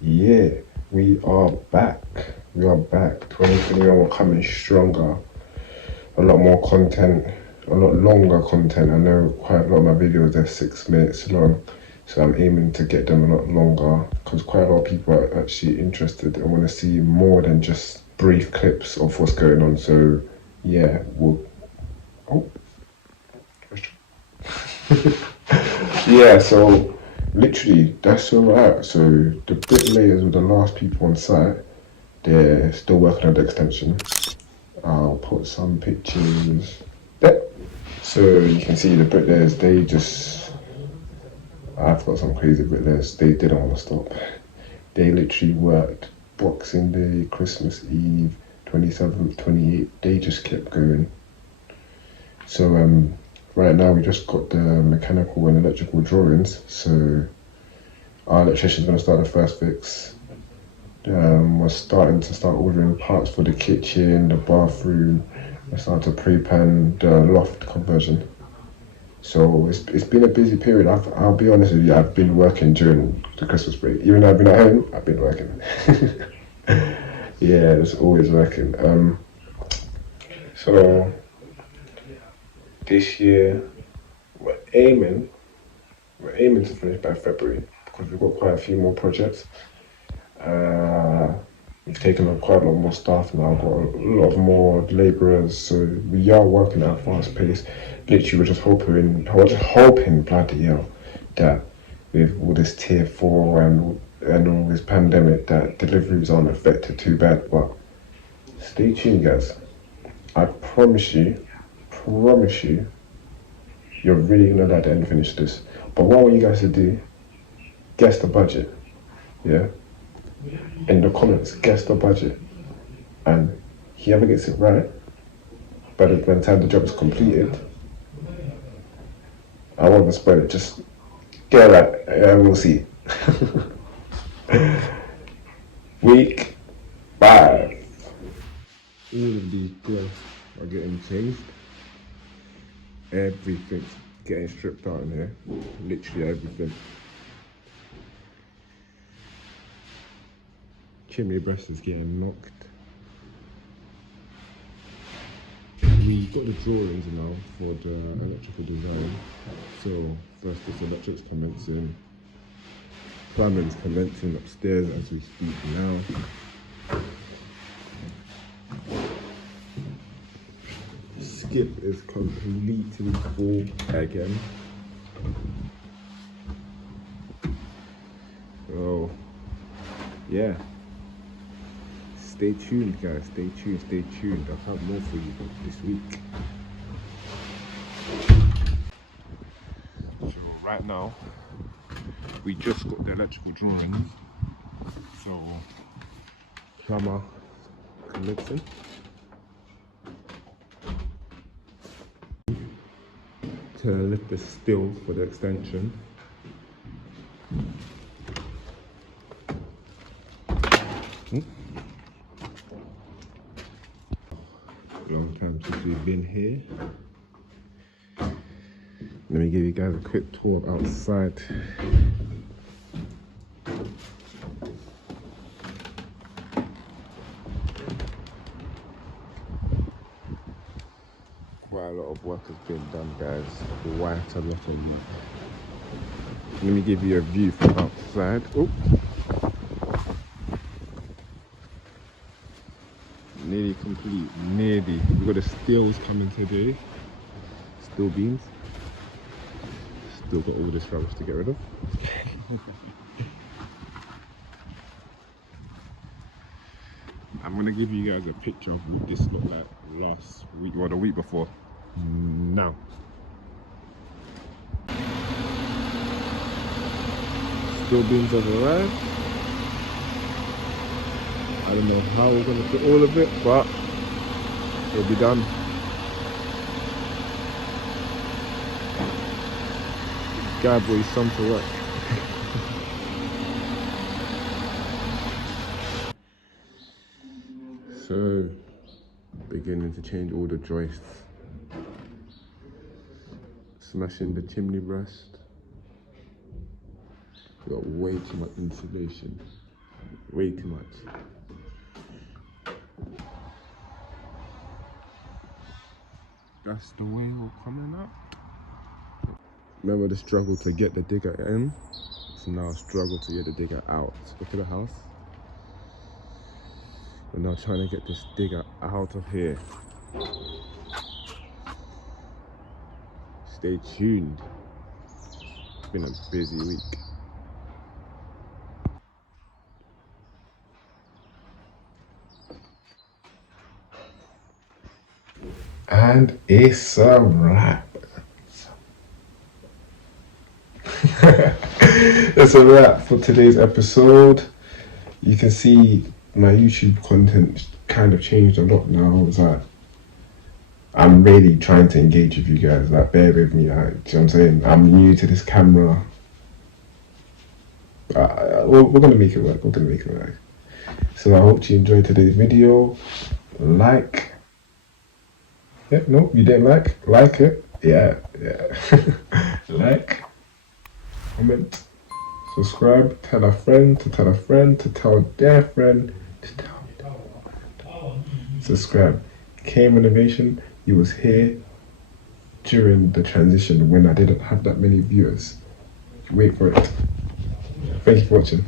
Yeah, we are back. We are back. 2021, we're coming stronger. A lot more content, a lot longer content. I know quite a lot of my videos are 6 minutes long, so I'm aiming to get them a lot longer because quite a lot of people are actually interested and want to see more than just brief clips of what's going on. So, yeah, oh, question. Yeah, so literally that's all right. So the bricklayers were the last people on site. They're still working on the extension. I'll put some pictures there. So you can see the bricklayers, I've got some crazy bricklayers, they didn't want to stop. They literally worked Boxing Day, Christmas Eve, 27th, 28th, they just kept going. So right now we just got the mechanical and electrical drawings, so our electrician's going to start the first fix. We're starting to start ordering parts for the kitchen, the bathroom. We're starting to pre-plan the loft conversion. So it's been a busy period. I'll be honest with you, I've been working during the Christmas break. Even though I've been at home, I've been working. Yeah, it's always working. So this year we're aiming to finish by February because we've got quite a few more projects. We've taken on quite a lot more staff now, got a lot more labourers, so we are working at a fast pace. Literally, we're just hoping, bloody hell, that with all this tier 4 and all this pandemic, that deliveries aren't affected too bad. But stay tuned, guys. I promise you, you're really gonna like the end finish this. But what I want you guys to do, guess the budget, yeah? In the comments, guess the budget. And whoever gets it right, by the time the job is completed, I won't even spoil it, just get it right, and we'll see. Week 5. All of these gloves are getting changed. Everything's getting stripped out in here. Literally everything. Chimney breast is getting knocked. We got the drawings now for the electrical design. So first this electrics commencing. Plumbing's commencing upstairs as we speak now. Skip is completely full again. So yeah. Stay tuned, guys. Stay tuned. I'll have more for you this week. So right now, we just got the electrical drawings. So plumber commencing. To lift the steel for the extension. Long time since we've been here. Let me give you guys a quick tour outside. Quite a lot of work has been done, guys. Quite a lot of work. Let me give you a view from outside. Oh. Nearly complete, nearly. We've got the steels coming today. Steel beams. Still got all this rubbish to get rid of. I'm gonna give you guys a picture of what this looked like last week, or the week before. Now. Steel beams have arrived. I don't know how we're gonna fit all of it, but it'll be done. Guy boy, some to work. So, beginning to change all the joists. Smashing the chimney breast. We got way too much insulation. Way too much. That's the way we're coming up. Remember the struggle to get the digger in? So now struggle to get the digger out. Look at the house. We're now trying to get this digger out of here. Stay tuned. It's been a busy week. And it's a wrap. It's a wrap for today's episode. You can see my YouTube content kind of changed a lot now. It's like I'm really trying to engage with you guys. Like, bear with me. Like, do you know what I'm saying? I'm new to this camera. We're gonna make it work. We're gonna make it work. So I hope you enjoyed today's video. Like. Yeah, no, you didn't like it. Yeah. Like, comment, subscribe, tell a friend to tell a friend to tell their friend to tell. Subscribe. Came Innovation, he was here during the transition when I didn't have that many viewers. Wait for it. Thank you for watching.